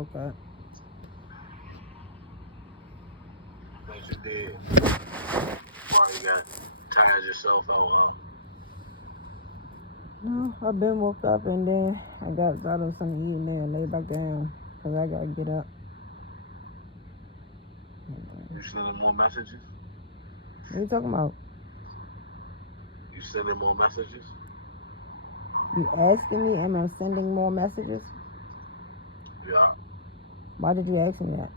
Okay. Like you did. Probably got tired yourself out, huh? No, I been woke up and then I got of something to eat and then lay back down because I gotta get up. You sending more messages? What are you talking about? You sending more messages? You asking me am I sending more messages? Yeah. Why did you ask me that?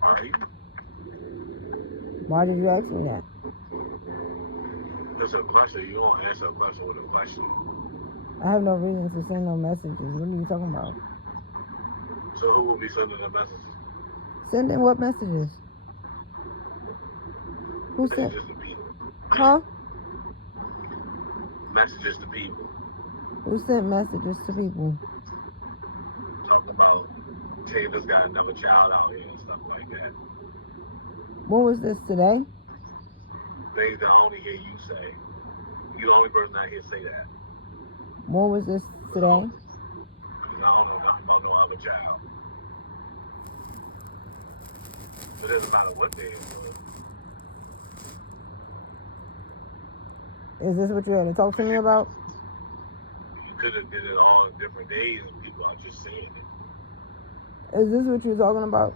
Right? Why did you ask me that? That's a question. You don't answer a question with a question. I have no reason to send no messages. What are you talking about? So who will be sending the messages? Sending what messages? Who sent? Messages to people. Huh? Messages to people. Who sent messages to people? Talking about Taylor's got another child out here and stuff like that. What was this today? Things that I only hear you say. You're the only person out here say that. What was this today? Because I don't know nothing about no other child. It doesn't matter what day it was. Is this what you had to talk to me about? You could have did it all in different days and people are just saying it. Is this what you're talking about?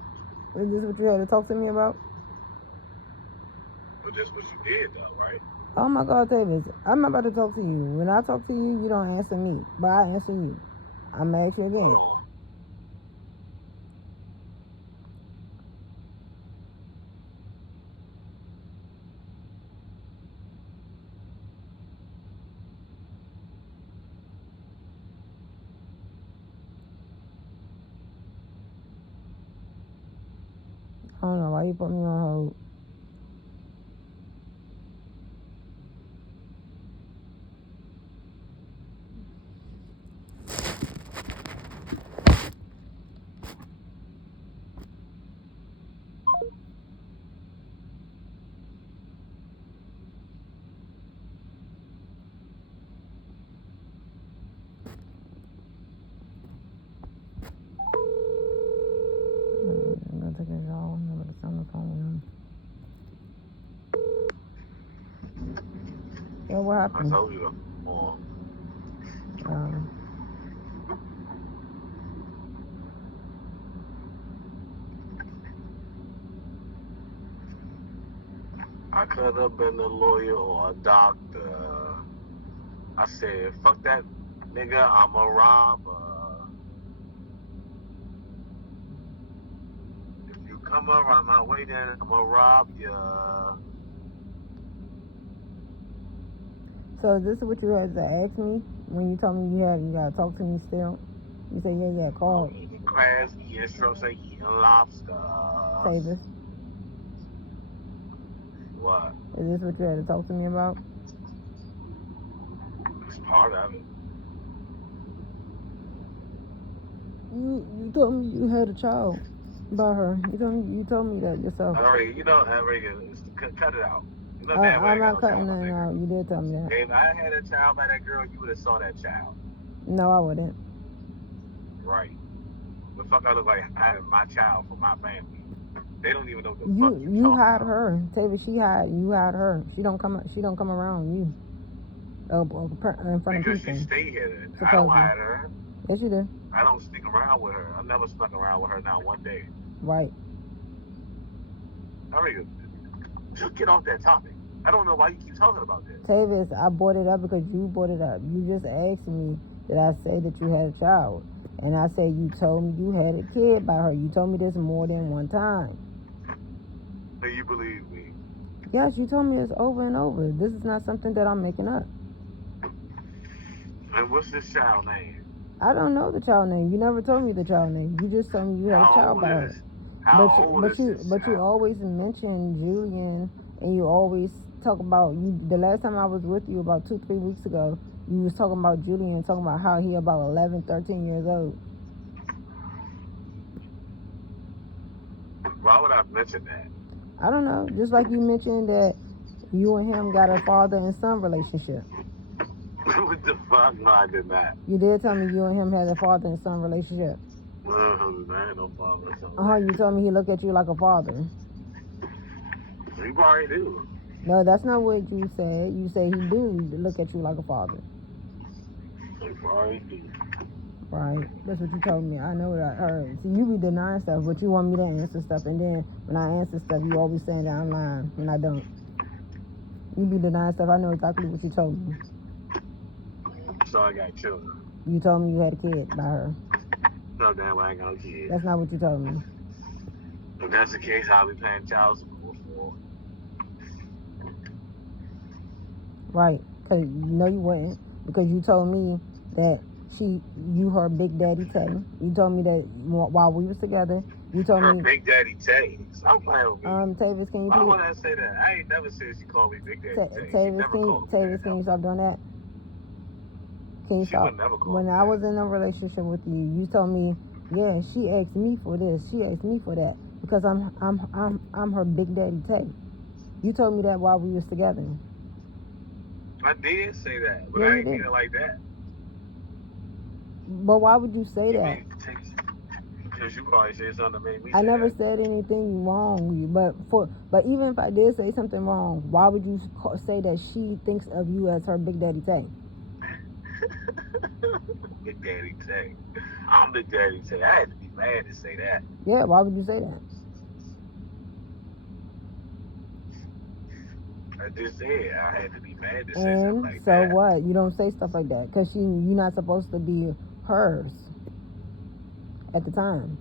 Is this what you had to talk to me about? But that's what you did though, right? Oh my God, Davis, I'm about to talk to you. When I talk to you, you don't answer me, but I answer you. I'm gonna ask you again. Hold on. I don't know why you put me on hold. I'm gonna take a shower. I'm gonna sit on the phone with him. Yeah, what I happened? told you though. I could have been a lawyer or a doctor. I said, fuck that nigga, I'm a robber. If you come around my way, then I'm gonna rob ya. So is this what you had to ask me when you told me you gotta talk to me still? You say yeah, call. I'm eating crabs, eating shrimps, and eating lobster. Say this. What? Is this what you had to talk to me about? It's part of it. You told me you had a child by her. You told me that yourself. Alright, you know, cut it out. You know I'm not cutting nothing out. out. You did tell me that. If I had a child by that girl, you would have saw that child. No, I wouldn't. Right. The fuck I look like having my child for my family. They don't even know the fuck you hide her. Taylor, you hide her. She don't come around you. In front of people. Because she stay here. I don't hide her. Yes, you do. I don't stick around with her. I never stuck around with her not one day. Right. Alright, just get off that topic. I don't know why you keep talking about this. Tavis, I brought it up because you brought it up. You just asked me that I say that you had a child. And I say you told me you had a kid by her. You told me this more than one time. So you believe me? Yes, you told me this over and over. This is not something that I'm making up. And what's this child name? I don't know the child name. You never told me the child name. You just told me you had a child by her. But you always mention Julian, and you always talk about you. The last time I was with you about 2-3 weeks ago, you was talking about Julian, talking about how he about 11, 13 years old. Why would I mention that? I don't know. Just like you mentioned that you and him got a father and son relationship. What the fuck? No, I did not. You did tell me you and him had a father and son relationship. I ain't no father and son. You told me he looked at you like a father. He probably do. No, that's not what you said. You say he do look at you like a father. He probably do. Right. That's what you told me. I know what I heard. See, you be denying stuff, but you want me to answer stuff, and then when I answer stuff, you always saying that I'm lying when I don't. You be denying stuff. I know exactly what you told me. So I got children. You told me you had a kid by her. No, damn, I ain't got a kid. That's not what you told me. If that's the case, I'll be paying child support for. Right. Because no, you wouldn't. Because you told me that you her Big Daddy Tay. You told me that while we was together, you told her me. Big Daddy Tay. Stop playing with me. Tavis, can you Why please? would I say that? I ain't never said she called me Big Daddy Tay. Tavis, can you stop doing that? Can you stop? When I was in a relationship with you, you told me, yeah, she asked me for this, she asked me for that, because I'm her Big Daddy Tay. You told me that while we was together. I did say that, but I ain't mean it like that. But why would you say that? Because you probably said something that made me say I never that. said anything wrong, but even if I did say something wrong, why would you say that she thinks of you as her Big Daddy Tay? Big Daddy Tay. I'm Big Daddy Tay. I had to be mad to say that. Yeah, why would you say that? I just said I had to be mad to say something like that. So what? You don't say stuff like that because you're not supposed to be hers at the time.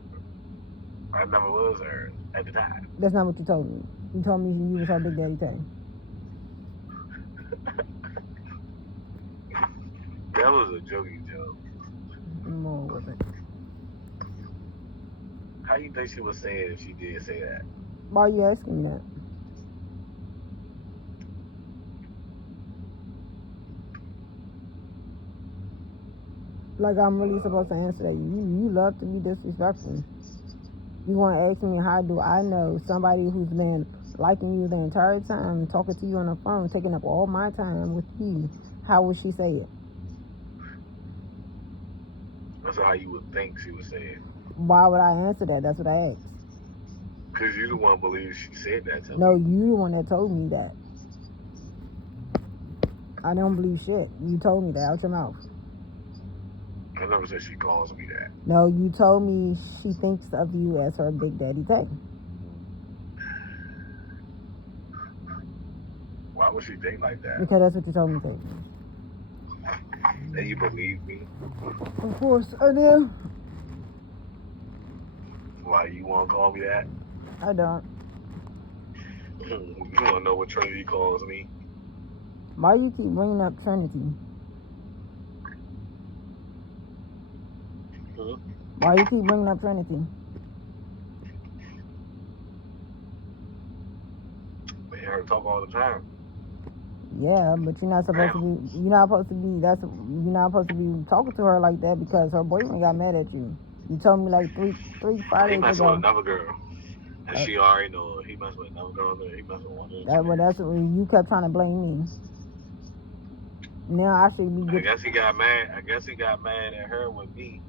I never was hers at the time. That's not what you told me. You told me you was her Big Daddy Tay. That was a joking joke. No, it wasn't. How you think she would say it if she did say that? Why are you asking me that? Like I'm really supposed to answer that. You love to be disrespectful. You want to ask me how do I know somebody who's been liking you the entire time, talking to you on the phone, taking up all my time with you, how would she say it? That's how you would think she would say it. Why would I answer that? That's what I asked. Because you the one believes she said that to me. No, you the one that told me that. I don't believe shit. You told me that out your mouth. I never said she calls me that. No, you told me she thinks of you as her Big Daddy Tay. Why would she think like that? Because that's what you told me, Tay. And you believe me? Of course I do. Why you want to call me that? I don't. You want to know what Trinity calls me? Why you keep bringing up Trinity? Why you keep bringing up Trinity? I hear her talk all the time. Yeah, but you're not supposed to be. You're not supposed to be talking to her like that because her boyfriend got mad at you. You told me like three Fridays ago. He messing with another girl, and she already know it. He messing with another girl. He messing with one of them. Well, that's what you kept trying to blame me. Now I should be. I guess he got mad. I guess he got mad at her with me.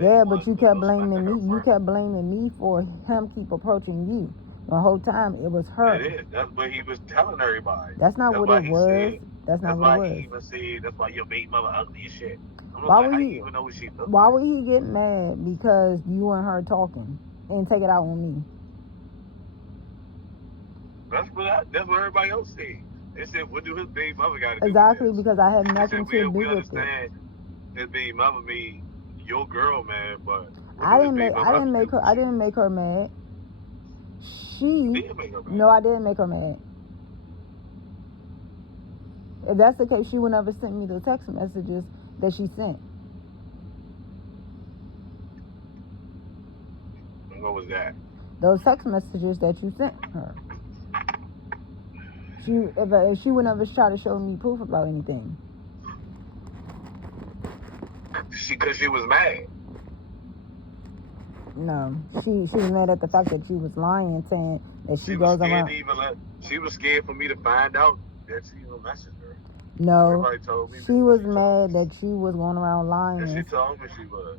Yeah, but you kept blaming me. You kept blaming me for him keep approaching you. The whole time it was her. It is. That's what he was telling everybody. That's not what it was. That's not what it was. He even said, that's why your baby mother ugly as shit. Why would he even know what she looked Why would he get mad because you and her talking and take it out on me? That's what everybody else said. They said, what do his baby mother got to do Exactly, with this? because I have nothing to do we with understand it. His baby mother be your girl, man, but I didn't make her mad. You did make her mad. No, I didn't make her mad. If that's the case, she would never send me the text messages that she sent. What was that? Those text messages that you sent her. If she would never try to show me proof about anything. Because she was mad. No, she was mad at the fact that she was lying, saying that she goes around. She was scared for me to find out that she messaged her. No, Everybody told me she was mad that she was going around lying. And she told me she was.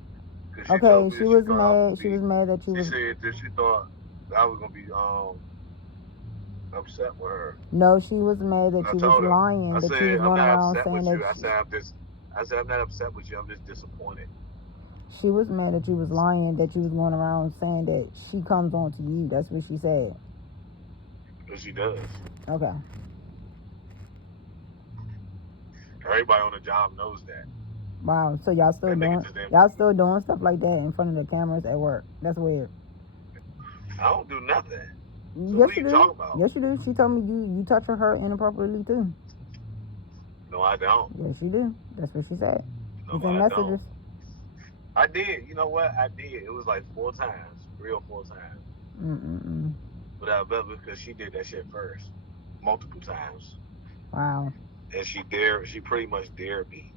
Okay, she was mad. She was mad that you was. She said that she thought I was gonna be upset with her. No, she was mad that you was lying. I That said, you was I'm going not around upset saying with you. that. I said I'm not upset with you. I'm just disappointed. She was mad that you was lying. That you was going around saying that she comes on to you. That's what she said. But she does. Okay. Everybody on the job knows that. Wow. So y'all still doing stuff like that in front of the cameras at work? That's weird. I don't do nothing. So yes, you do. Yes, you do. She told me you touch her inappropriately too. No, I don't. Yes, you do. That's what she said. No, it's in I messages. Don't. I did. You know what? I did. It was like 4 times. 3 or 4 times. But I bet because she did that shit first. Multiple times. Wow. And she pretty much dared me.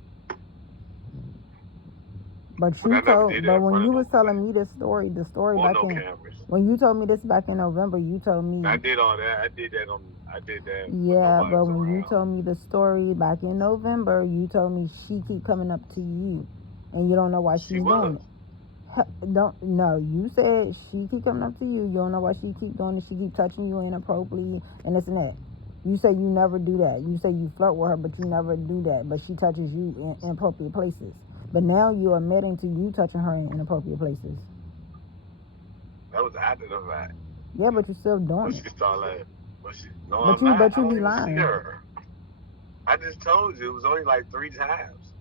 But when you was telling me the story back in cameras. When you told me this back in November, you told me I did all that. I did that. Yeah, but when you told me the story back in November, you told me she keep coming up to you, and you don't know why she's doing it. You said she keep coming up to you. You don't know why she keep doing it. She keep touching you inappropriately and this and that. You say you never do that. You say you flirt with her, but you never do that. But she touches you in inappropriate places. But now you're admitting to you touching her in inappropriate places. That was after the fact. Yeah, but you're still doing it. She started like, but you be lying. I just told you it was only like 3 times.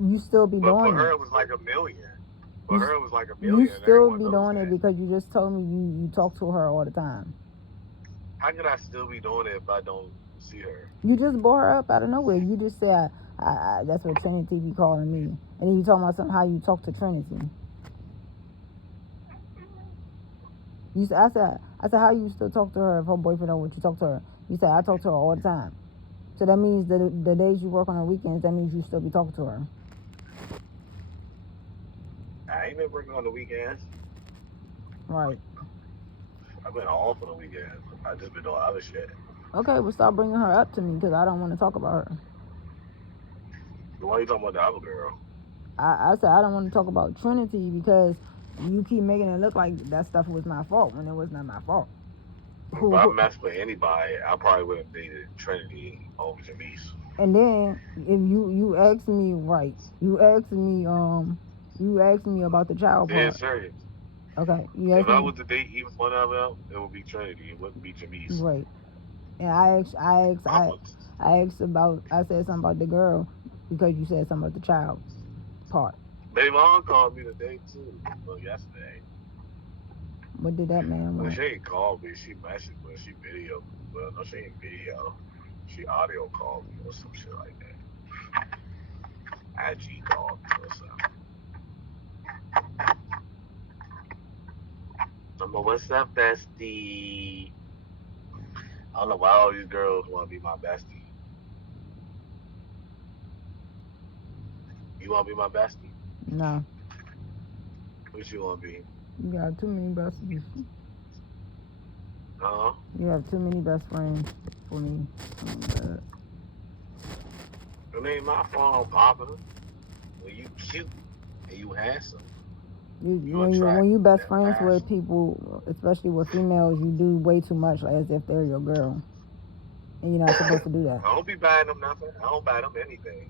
You still be doing it. For her, it was like a million. For her, it was like a million. You still be doing it because you just told me you talk to her all the time. How could I still be doing it if I don't see her? You just brought her up out of nowhere. You just said, that's what Trinity be calling me. And then you talking about how you talk to Trinity. I said, how you still talk to her if her boyfriend don't want you talk to her? You said, I talk to her all the time. So that means the days you work on the weekends, that means you still be talking to her. I ain't been working on the weekends. Right. I've been off on the weekends. I just been doing other shit. Okay, well stop bringing her up to me because I don't want to talk about her. Why are you talking about the other girl? I said I don't want to talk about Trinity because you keep making it look like that stuff was my fault when it was not my fault. If I messed with anybody, I probably would have dated Trinity over Jamise. And then if you asked me about the child part. Yeah, serious. Okay. If I was to date either one of them, it would be Trinity. It wouldn't be Jamise. Right. And I said something about the girl because you said something about the child part. Baby mom called me today too. Well, yesterday. What did that man want? Well, she ain't called me. She messaged me. She video. Well, no, she ain't video. She audio called me or some shit like that. IG called me or something. I'm like, what's up, bestie? I don't know why all these girls want to be my bestie. You want to be my bestie? No. What you want to be? You got too many besties. Huh? You have too many best friends for me. It ain't my fault I'm popular. When you cute and you handsome. When you best friends with people, especially with females, you do way too much as if they're your girl. And you're not supposed to do that. I don't be buying them nothing. I don't buy them anything.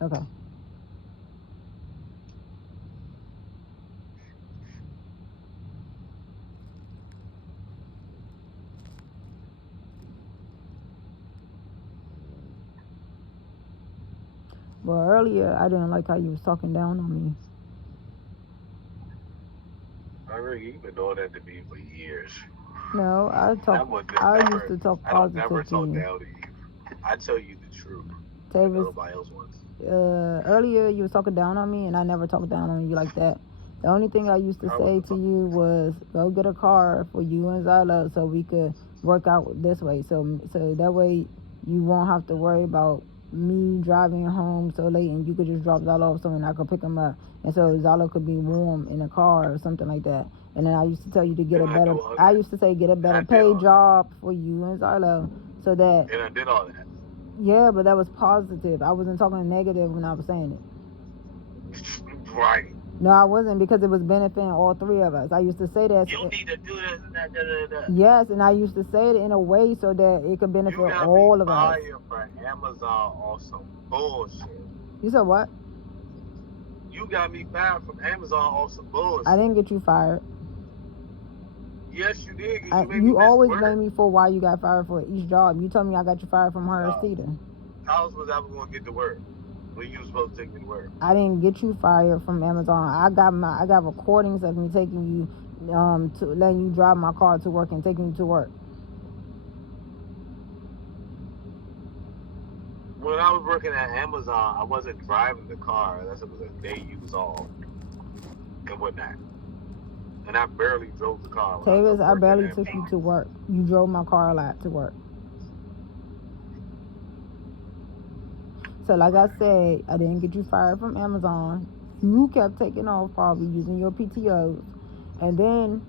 Okay. Well, earlier, I didn't like how you was talking down on me. You've been doing that to me for years. No, I used to talk positive to you. Down to you. I tell you the truth. Tavis, nobody else wants. Earlier, you was talking down on me, and I never talked down on you like that. The only thing I used to say to you was, go get a car for you and XYLO so we could work out this way. So that way you won't have to worry about me driving home so late and you could just drop Zalo off somewhere and I could pick him up. And so Zalo could be warm in the car or something like that. And then I used to tell you to get I used to say get a better paid job for you and Zalo so that. And I did all that. Yeah, but that was positive. I wasn't talking negative when I was saying it. Right. No, I wasn't, because it was benefiting all three of us. I used to say that. You need to do this and that, da. Yes, and I used to say it in a way so that it could benefit all of us. You got me fired for Amazon on some bullshit. You said what? You got me fired from Amazon on some bullshit. I didn't get you fired. Yes, you did. You always blame me for why you got fired for each job. You told me I got you fired from Harris Teeter. How was I going to get to work when you were supposed to take me to work? I didn't get you fired from Amazon. I got recordings of me taking you to letting you drive my car to work and taking you to work. When I was working at Amazon, I wasn't driving the car unless it was a day you was off and whatnot. And I barely drove the car. Tavis, I barely took you to work. You drove my car a lot to work. So like I said, I didn't get you fired from Amazon. You kept taking off, probably using your PTOs. And then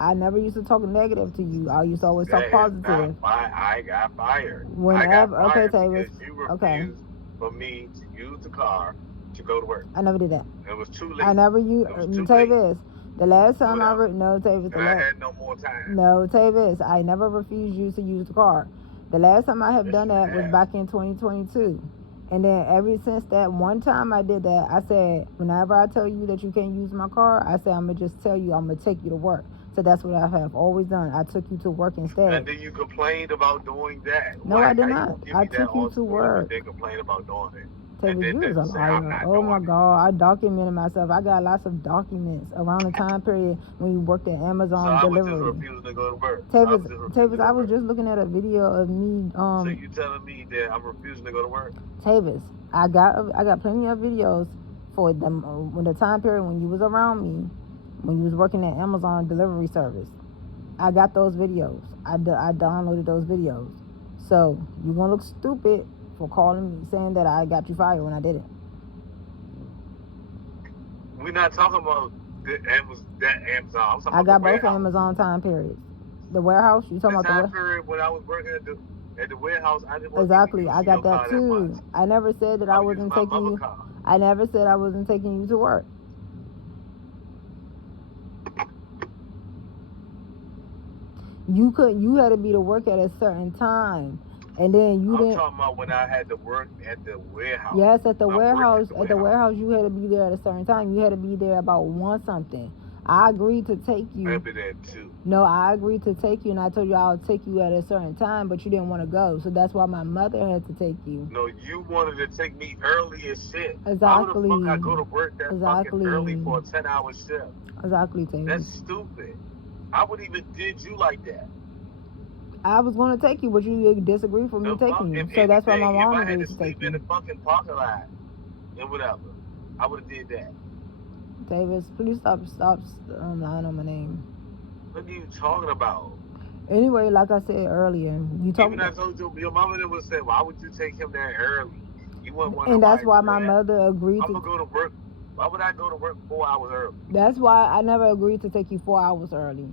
I never used to talk negative to you. I used to always talk positive. I got fired. Whenever, I got fired okay, Tavis. Because you refused for me to use the car to go to work. I never did that. It was too late. I never used. Tavis, the last time Tavis. I had no more time. No, Tavis, I never refused you to use the car. The last time I have done that was back in 2022. And then ever since that one time I did that, I said, whenever I tell you that you can't use my car, I said, I'm going to just tell you I'm going to take you to work. So that's what I have always done. I took you to work instead. And then you complained about doing that. No, I did not. I took you to work. They complained about doing it. Tavis, you was a liar. Oh my God, I documented myself. I got lots of documents around the time period when you worked at Amazon delivery. So I was just refusing to go to work. Tavis, I was just looking at a video of me. So you telling me that I'm refusing to go to work? Tavis, I got plenty of videos for them when the time period when you was around me, when you was working at Amazon delivery service. I got those videos. I downloaded those videos. So you're gonna look stupid for calling me, saying that I got you fired when I didn't. We're not talking about that Amazon. I got both Amazon time periods. The warehouse, you talking about the time period when I was working at the warehouse? I didn't want exactly. I got that too. I never said that I wasn't taking you. I never said I wasn't taking you to work. You had to be to work at a certain time. And then you didn't. I'm talking about when I had to work at the warehouse. Yes, at the warehouse. At the warehouse, you had to be there at a certain time. You had to be there about 1 something. I agreed to take you. I'd be there too. No, I agreed to take you, and I told you I'll take you at a certain time, but you didn't want to go. So that's why my mother had to take you. No, you wanted to take me early as shit. Exactly. Why the fuck I go to work that fucking early for a 10-hour shift? Exactly, Tavis. That's stupid. I wouldn't even did you like that. I was going to take you, but you disagreed for me taking you. So that's why my mom agreed to take you. If I had to sleep in the fucking parking lot and whatever, I would have did that. Tavis, please stop lying on my name. What are you talking about? Anyway, like I said earlier, Even I told you, your mama would say, why would you take him there early? You wouldn't want. And that's why my mother agreed to. I'm gonna go to work. Why would I go to work 4 hours early? That's why I never agreed to take you 4 hours early.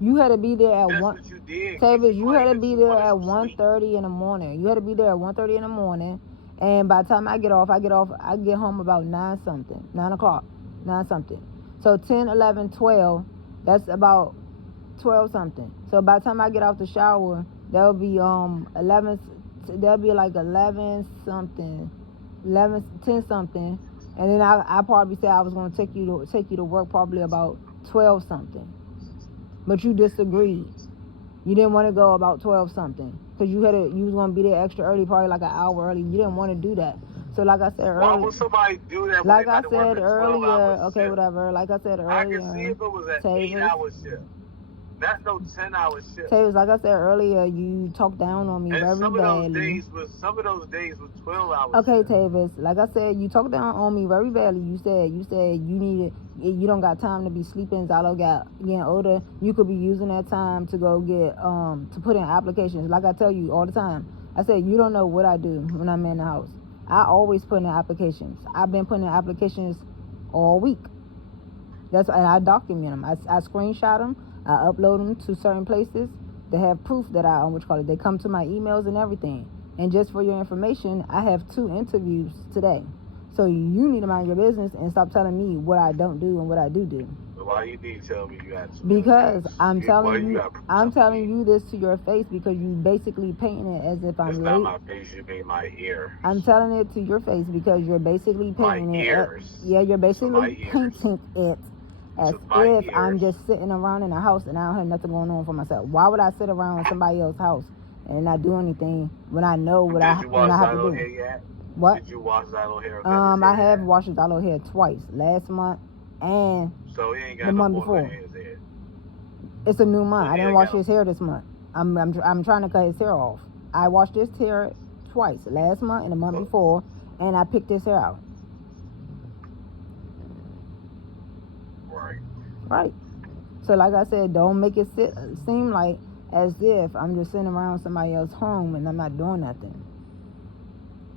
You had to be there at 1. What you did. Tavis, you had to be there at 1:30 in the morning. You had to be there at 1:30 in the morning. And by the time I get home about 9 something. 9 o'clock. 9 something. So 10, 11, 12. That's about 12 something. So by the time I get out the shower, there'll be 11. There'll be like 11 something, 10 something. And then I probably said I was going to take you to work probably about 12 something. But you disagreed. You didn't want to go about 12 something because you was going to be there extra early, probably like an hour early. You didn't want to do that. So like I said earlier. Why would somebody do that? Like I said earlier. Okay, whatever. Like I said earlier. I can see if it was an 8-hour shift. Not no 10-hour shift. Tavis, like I said earlier, you talk down on me And very some badly. of those days was 12 hours. Okay, Tavis, like I said, you talk down on me very badly. You said you don't got time to be sleeping. Xylo getting older. You could be using that time to go get to put in applications. Like I tell you all the time. I said you don't know what I do when I'm in the house. I always put in applications. I've been putting in applications all week. And I document them. I screenshot them. I upload them to certain places. They have proof that they come to my emails and everything. And just for your information, I have 2 interviews today. So you need to mind your business and stop telling me what I don't do and what I do. Why you need to tell me you got to? Because I'm telling you this to your face because you basically painting it as if I'm late. It's not my face, you mean my ear. I'm telling it to your face because you're basically painting my it. Ears. You're basically painting it as if I'm just sitting around in a house and I don't have nothing going on for myself. Why would I sit around in somebody else's house and not do anything when I know what I have to do? Yet? What? Did you wash Xylo hair? I have washed Xylo hair twice, last month and so he ain't got the month before. It's a new month. I didn't wash his hair this month. I'm trying to cut his hair off. I washed his hair twice, last month and the month before, and I picked his hair out. Right. So like I said, don't make it seem like as if I'm just sitting around somebody else's home and I'm not doing nothing.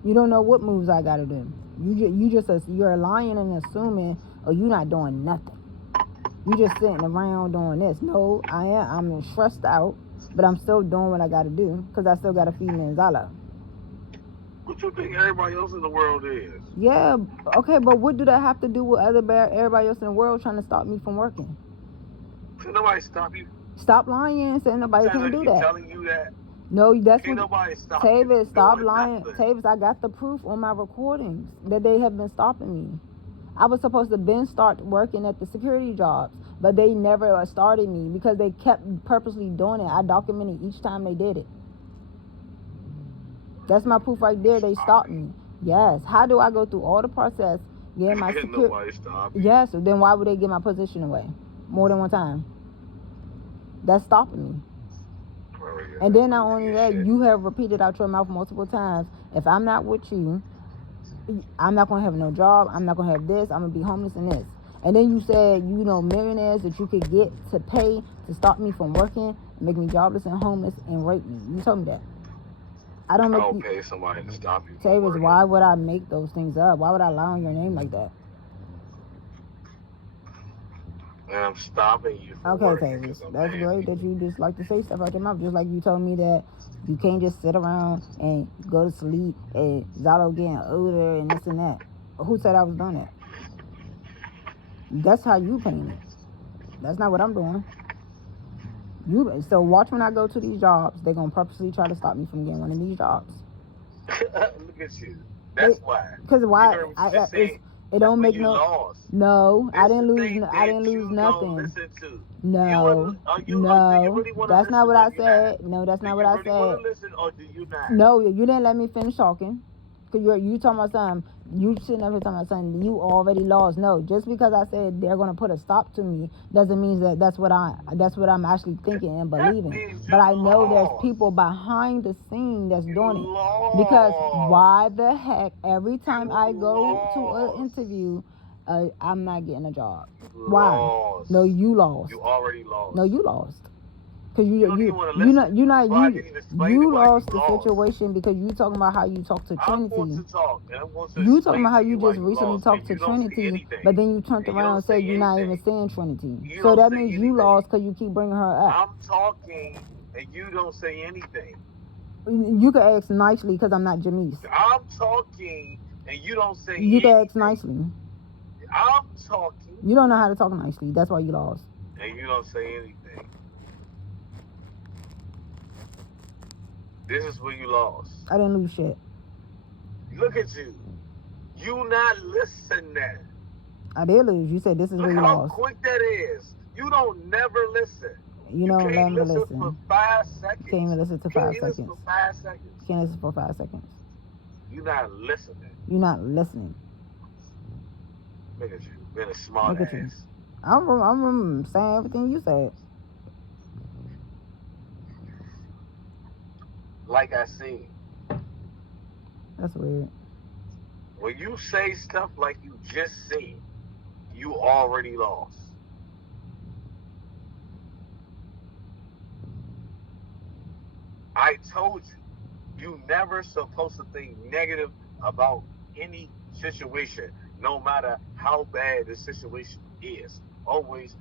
You don't know what moves I gotta do. You're lying and assuming, oh, you're not doing nothing. You just sitting around doing this. No, I'm stressed out, but I'm still doing what I gotta do because I still gotta feed me and Xylo. What you think everybody else in the world is? Yeah, okay, but what do that have to do with everybody else in the world trying to stop me from working? Can nobody stop you? Stop lying and saying nobody can do that. Telling you that? No, that's Can't nobody stop Tavis, you stop lying. Nothing. Tavis, I got the proof on my recordings that they have been stopping me. I was supposed to start working at the security jobs, but they never started me because they kept purposely doing it. I documented each time they did it. That's my proof right there. They stopped me. Yes. How do I go through all the process, get my security? Nobody stop you. Yes. Then why would they get my position away more than one time? That's stopping me. And then not only that, you have repeated out your mouth multiple times. If I'm not with you, I'm not gonna have no job. I'm not gonna have this. I'm gonna be homeless and this. And then you said, millionaires that you could get to pay to stop me from working, make me jobless and homeless, and rape me. You told me that. I don't pay somebody to stop you. Tavis, why would I make those things up? Why would I lie on your name like that? And I'm stopping you. Okay, Tavis, that's great that you just like to say stuff out your mouth. Just like you told me that you can't just sit around and go to sleep and Xylo getting older and this and that. Who said I was doing that? That's how you paint it. That's not what I'm doing. So watch when I go to these jobs, they're going to purposely try to stop me from getting one of these jobs. Look at you. That's why. Because why? It don't make no. Lost. No, I didn't lose nothing. Listen to. No, that's not what I said. No, that's not what I said. Want to listen or do you not? No, you didn't let me finish talking. Cause you talking about something. You shouldn't ever talking about something. You already lost. No, just because I said they're gonna put a stop to me doesn't mean that's what I'm actually thinking and believing. But I know there's people behind the scene that's doing it. Because why the heck every time I go to an interview, I'm not getting a job? Why? Lost. No, you lost. You already lost. No, you lost. Cause you lost the situation because you talking about how you talk to Trinity. You talking about how you just recently talked to Trinity, but then you turned around and said you're not even saying Trinity. So that means you lost because you keep bringing her up. I'm talking and you don't say anything. You can ask nicely because I'm not Jamise. I'm talking and you don't say anything. You can ask nicely. I'm talking. You don't know how to talk nicely. That's why you lost. And you don't say anything. This is where you lost. I didn't lose shit. Look at you. You not listening. I did lose. You said this is where you lost. Look how quick that is. You don't never listen. You don't never listen. For 5 seconds. You can't even listen to 5 seconds. For 5 seconds. You can't listen for 5 seconds. You're not listening. You're not listening. Look at you. Being a smart ass. I'm saying everything you said. like I said, That's weird. when you say stuff like you just said, you already lost. I told you never supposed to think negative about any situation, no matter how bad the situation is. Always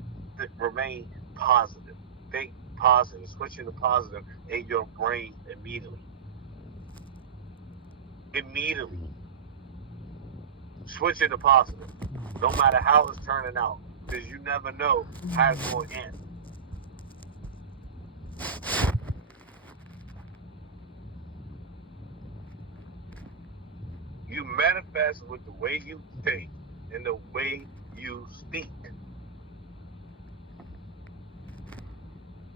remain positive. Think positive. Switch into positive in your brain immediately. Immediately. Switch into positive. No matter how it's turning out. Because you never know how it's going to end. You manifest with the way you think and the way you speak.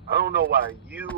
I don't know why you